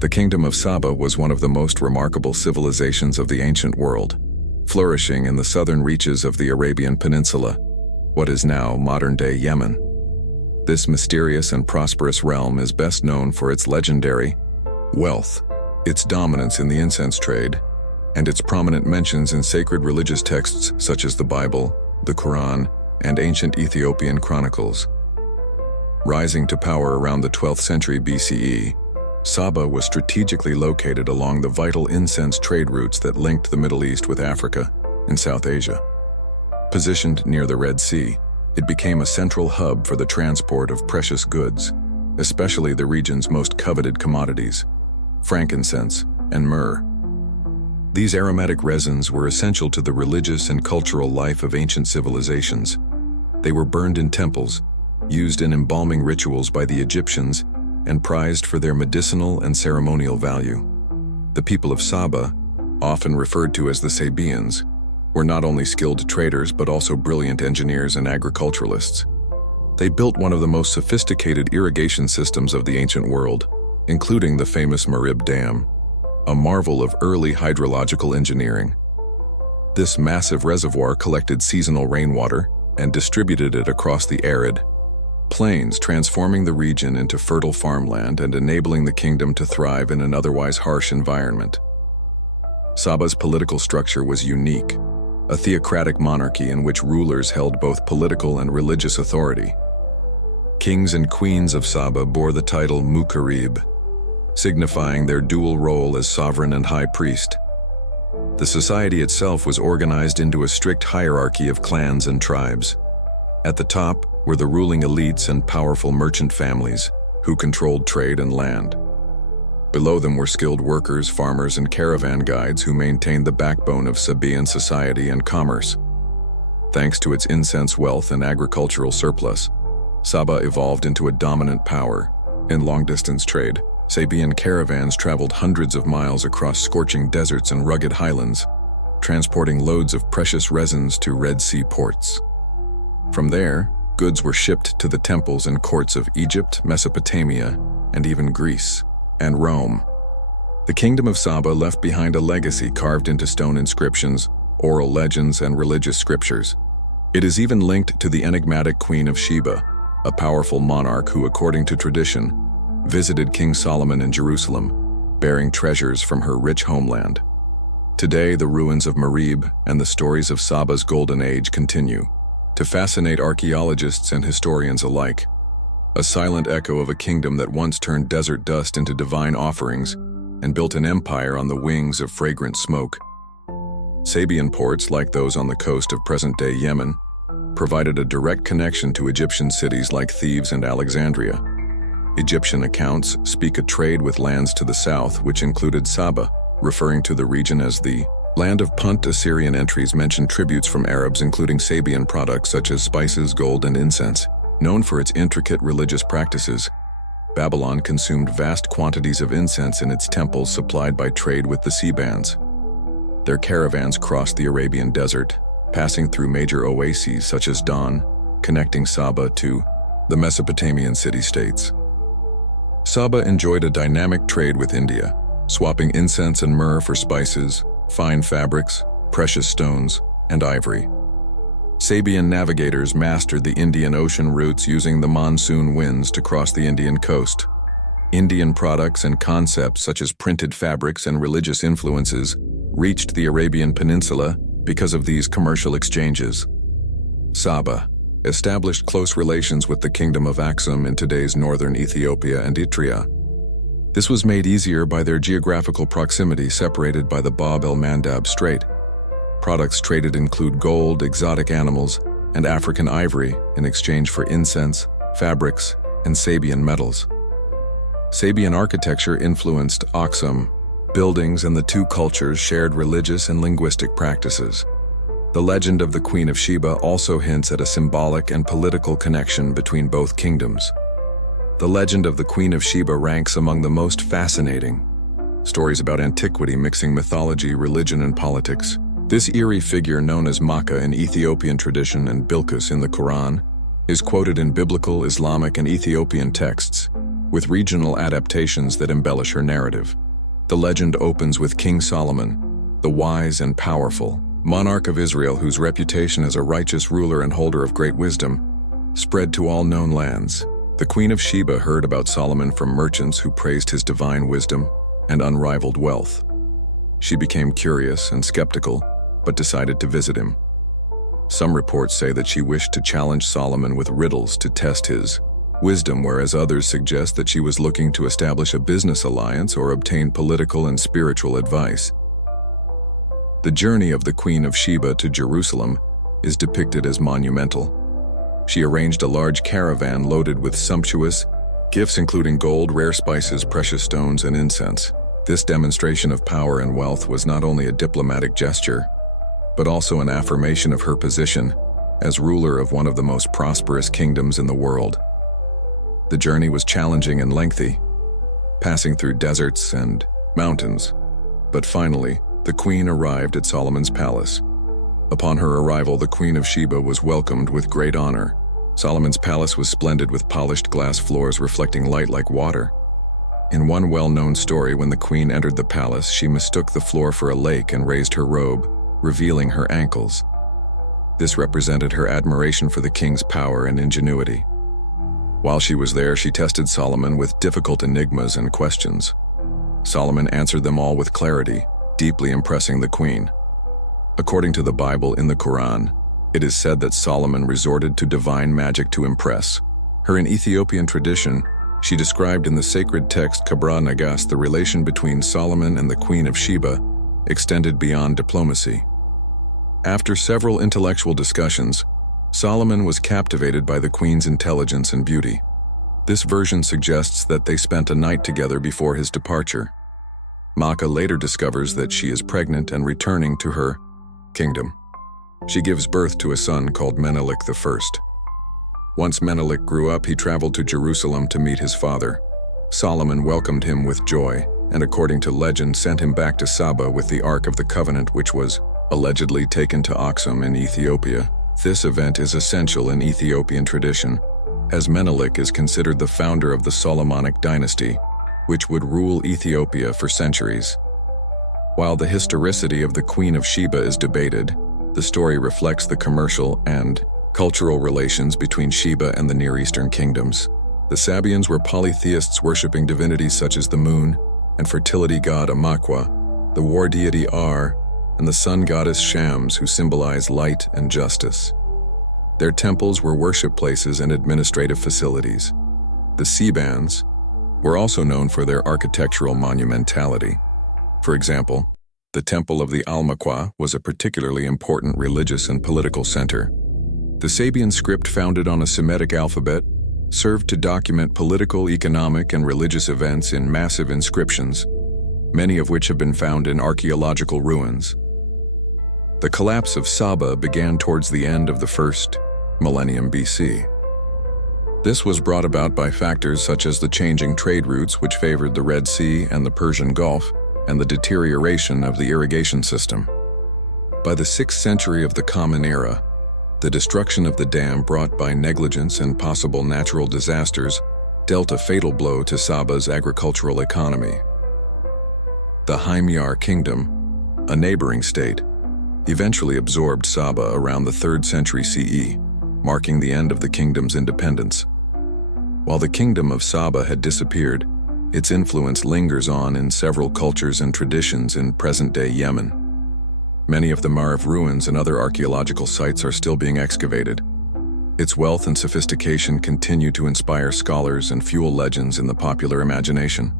The Kingdom of Saba was one of the most remarkable civilizations of the ancient world, flourishing in the southern reaches of the Arabian Peninsula, what is now modern-day Yemen. This mysterious and prosperous realm is best known for its legendary wealth, its dominance in the incense trade, and its prominent mentions in sacred religious texts such as the Bible, the Quran, and ancient Ethiopian chronicles. Rising to power around the 12th century BCE, Saba was strategically located along the vital incense trade routes that linked the Middle East with Africa and South Asia. Positioned near the Red Sea, it became a central hub for the transport of precious goods, especially the region's most coveted commodities, frankincense and myrrh. These aromatic resins were essential to the religious and cultural life of ancient civilizations. They were burned in temples, used in embalming rituals by the Egyptians, and prized for their medicinal and ceremonial value. The people of Saba, often referred to as the Sabeans, were not only skilled traders but also brilliant engineers and agriculturalists. They built one of the most sophisticated irrigation systems of the ancient world, including the famous Marib Dam, a marvel of early hydrological engineering. This massive reservoir collected seasonal rainwater and distributed it across the arid plains, transforming the region into fertile farmland and enabling the kingdom to thrive in an otherwise harsh environment. Saba's political structure was unique, a theocratic monarchy in which rulers held both political and religious authority. Kings and queens of Saba bore the title Mukarib, signifying their dual role as sovereign and high priest. The society itself was organized into a strict hierarchy of clans and tribes. At the top were the ruling elites and powerful merchant families who controlled trade and land. Below them were skilled workers, farmers, and caravan guides who maintained the backbone of Sabean society and commerce. Thanks to its incense wealth and agricultural surplus, Saba evolved into a dominant power in long-distance trade. Sabean caravans traveled hundreds of miles across scorching deserts and rugged highlands, transporting loads of precious resins to Red Sea ports. From there, goods were shipped to the temples and courts of Egypt, Mesopotamia, and even Greece and Rome. The Kingdom of Saba left behind a legacy carved into stone inscriptions, oral legends, and religious scriptures. It is even linked to the enigmatic Queen of Sheba, a powerful monarch who, according to tradition, visited King Solomon in Jerusalem, bearing treasures from her rich homeland. Today, the ruins of Marib and the stories of Saba's golden age continue to fascinate archaeologists and historians alike, a silent echo of a kingdom that once turned desert dust into divine offerings and built an empire on the wings of fragrant smoke. Sabean ports, like those on the coast of present-day Yemen, provided a direct connection to Egyptian cities like Thebes and Alexandria. Egyptian accounts speak of trade with lands to the south, which included Saba, referring to the region as the land of Punt. Assyrian entries mention tributes from Arabs, including Sabean products such as spices, gold, and incense. Known for its intricate religious practices, Babylon consumed vast quantities of incense in its temples supplied by trade with the Sabeans. Their caravans crossed the Arabian desert, passing through major oases such as Dan, connecting Saba to the Mesopotamian city-states. Saba enjoyed a dynamic trade with India, swapping incense and myrrh for spices, fine fabrics, precious stones, and ivory. Sabean navigators mastered the Indian Ocean routes using the monsoon winds to cross the Indian coast. Indian products and concepts such as printed fabrics and religious influences reached the Arabian Peninsula because of these commercial exchanges. Saba established close relations with the Kingdom of Aksum in today's northern Ethiopia and Eritrea. This was made easier by their geographical proximity, separated by the Bab el-Mandab Strait. Products traded include gold, exotic animals, and African ivory in exchange for incense, fabrics, and Sabean metals. Sabean architecture influenced Aksum. Buildings and the two cultures shared religious and linguistic practices. The legend of the Queen of Sheba also hints at a symbolic and political connection between both kingdoms. The legend of the Queen of Sheba ranks among the most fascinating stories about antiquity mixing mythology, religion, and politics. This eerie figure, known as Makkah in Ethiopian tradition and Bilqis in the Quran, is quoted in biblical, Islamic, and Ethiopian texts, with regional adaptations that embellish her narrative. The legend opens with King Solomon, the wise and powerful, monarch of Israel whose reputation as a righteous ruler and holder of great wisdom spread to all known lands. The Queen of Sheba heard about Solomon from merchants who praised his divine wisdom and unrivaled wealth. She became curious and skeptical, but decided to visit him. Some reports say that she wished to challenge Solomon with riddles to test his wisdom, whereas others suggest that she was looking to establish a business alliance or obtain political and spiritual advice. The journey of the Queen of Sheba to Jerusalem is depicted as monumental. She arranged a large caravan loaded with sumptuous gifts including gold, rare spices, precious stones, and incense. This demonstration of power and wealth was not only a diplomatic gesture, but also an affirmation of her position as ruler of one of the most prosperous kingdoms in the world. The journey was challenging and lengthy, passing through deserts and mountains, but finally, the queen arrived at Solomon's palace. Upon her arrival, the Queen of Sheba was welcomed with great honor. Solomon's palace was splendid with polished glass floors reflecting light like water. In one well-known story, when the queen entered the palace, she mistook the floor for a lake and raised her robe, revealing her ankles. This represented her admiration for the king's power and ingenuity. While she was there, she tested Solomon with difficult enigmas and questions. Solomon answered them all with clarity, deeply impressing the queen. According to the Bible in the Quran, it is said that Solomon resorted to divine magic to impress her. In Ethiopian tradition, she described in the sacred text Kabra Nagas the relation between Solomon and the Queen of Sheba extended beyond diplomacy. After several intellectual discussions, Solomon was captivated by the queen's intelligence and beauty. This version suggests that they spent a night together before his departure. Makkah later discovers that she is pregnant and returning to her kingdom. She gives birth to a son called Menelik I. Once Menelik grew up, he traveled to Jerusalem to meet his father. Solomon welcomed him with joy, and according to legend, sent him back to Saba with the Ark of the Covenant, which was allegedly taken to Aksum in Ethiopia. This event is essential in Ethiopian tradition, as Menelik is considered the founder of the Solomonic dynasty, which would rule Ethiopia for centuries. While the historicity of the Queen of Sheba is debated, the story reflects the commercial and cultural relations between Sheba and the Near Eastern kingdoms. The Sabeans were polytheists worshipping divinities such as the moon and fertility god Amakwa, the war deity Ar, and the sun goddess Shams, who symbolize light and justice. Their temples were worship places and administrative facilities. The Sabeans were also known for their architectural monumentality. For example, the Temple of the Almakwa was a particularly important religious and political center. The Sabean script, founded on a Semitic alphabet, served to document political, economic, and religious events in massive inscriptions, many of which have been found in archaeological ruins. The collapse of Saba began towards the end of the first millennium BC. This was brought about by factors such as the changing trade routes, which favored the Red Sea and the Persian Gulf, and the deterioration of the irrigation system. By the 6th century of the Common Era, the destruction of the dam brought by negligence and possible natural disasters dealt a fatal blow to Saba's agricultural economy. The Himyar Kingdom, a neighboring state, eventually absorbed Saba around the 3rd century CE, marking the end of the kingdom's independence. While the kingdom of Saba had disappeared, its influence lingers on in several cultures and traditions in present-day Yemen. Many of the Marif ruins and other archaeological sites are still being excavated. Its wealth and sophistication continue to inspire scholars and fuel legends in the popular imagination.